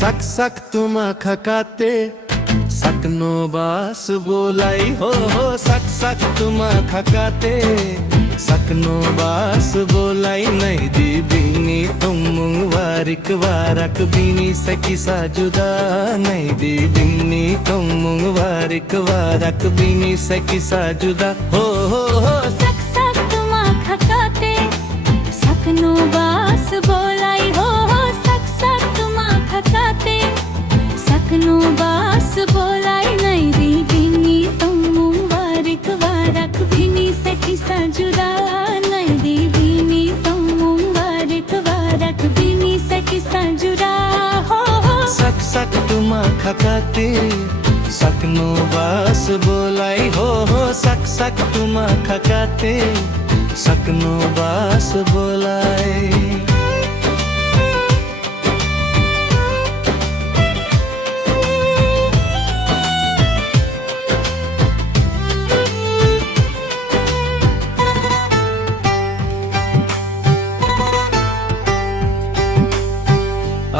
सक सक तुम खकाते सकनो बास बोलाई हो सक सक तुम खकाते सकनो बास बोलाई नहीं दी बीनी तुम वारिक वारक बीनी सकी सा जुदा नहीं दी बीनी तुम वारिक वारक बीनी सकी सा जुदा हो सक सक तुम खकाते सकनो बास बोलाई हो सक सक तुम खकाते सकनो बास बोलाई नहीं दी बीनी तुम वारिक वारक बीनी सकी सा जुदा नहीं दी बीनी तुम वारिक वारक बीनी सकी सा जुदा हो सक सक तुम खकाते सकनो बास बोलाई हो सक सक तुम खकाते सकनो बास बोलाई।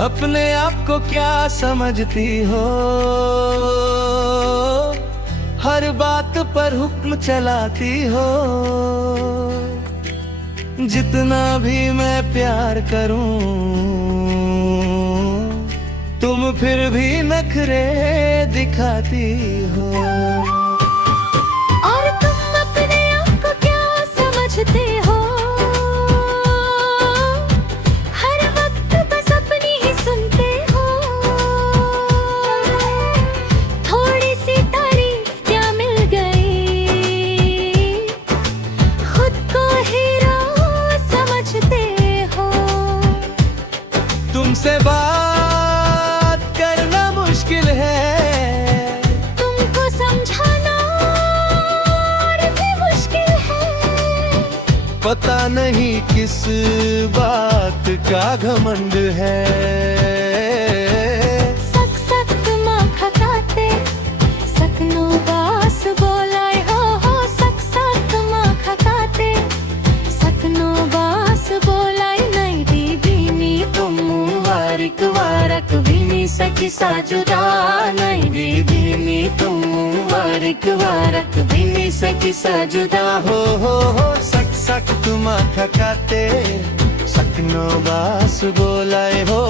अपने आप को क्या समझती हो हर बात पर हुक्म चलाती हो जितना भी मैं प्यार करूं तुम फिर भी नखरे दिखाती हो और तुम अपने आप को क्या समझते हो हर वक्त बस अपनी ही सुनते हो थोड़ी सी तारीफ क्या मिल गई खुद को हीरो समझते हो तुमसे बात करना मुश्किल है तुमको समझाना और भी मुश्किल है पता नहीं किस बात का घमंड है सक सक तुम खकाते सकनो बास बोलाई हो सक सक तुम खकाते सकनो बास बोलाई नहीं दी बीनी तुम वारिक वारक बीनी सकी सा जुदा नहीं दी बीनी तुम वारिक वारक बीनी सकी सा जुदा हो सक सक तुम खकाते सकनो बास बोलाए हो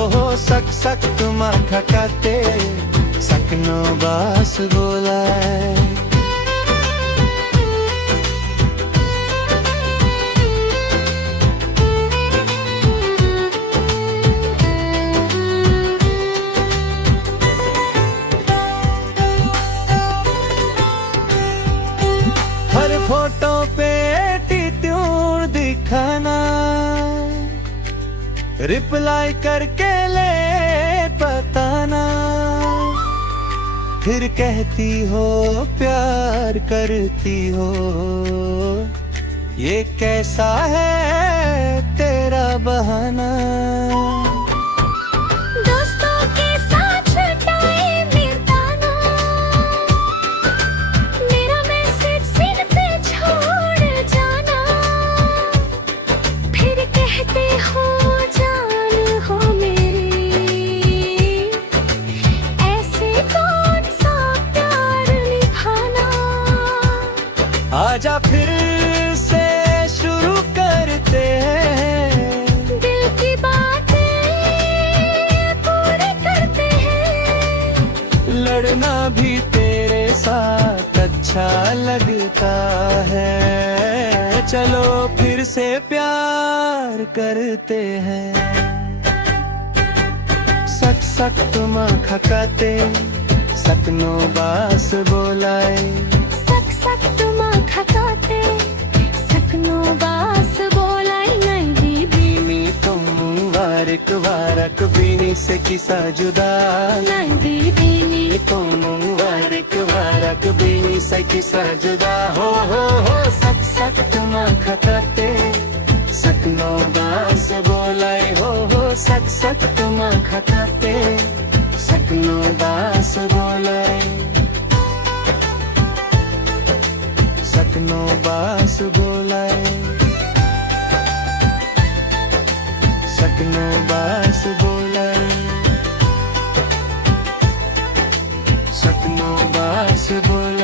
सक सक तुम खकाते सकनो बास बोलाए। हर फोटो पे एटीट्यूड दिखाना रिप्लाई करके ले बताना फिर कहती हो प्यार करती हो ये कैसा है तेरा बहाना दोस्तों के साथ टाइम बिताना मेरा मैसेज सिर पे छोड़ जाना फिर कहते हो जान हो मेरी ऐसे कौन सा प्यार निभाना आजा फिर से शुरू करते हैं दिल की बातें पूरी करते हैं लड़ना भी तेरे साथ अच्छा लगता है चलो फिर से प्यार करते हैं सक सक तुम खकाते सकनो बास बोलाए सक सक तुम खकाते सकनो बास बोलाई नहीं दी बीनी तुम वारक वारक बीनी से किसा जुदा नहीं दी बीनी तुम वारक वारक बीनी से किसा जुदा हो सक सक तुम खकाते सकनो बास बोलाए हो सक सक तुम खकाते सकनो बास बोलाए सकनो बास बोलाए सकनो बास बोलाए। सकनो बास बोलाई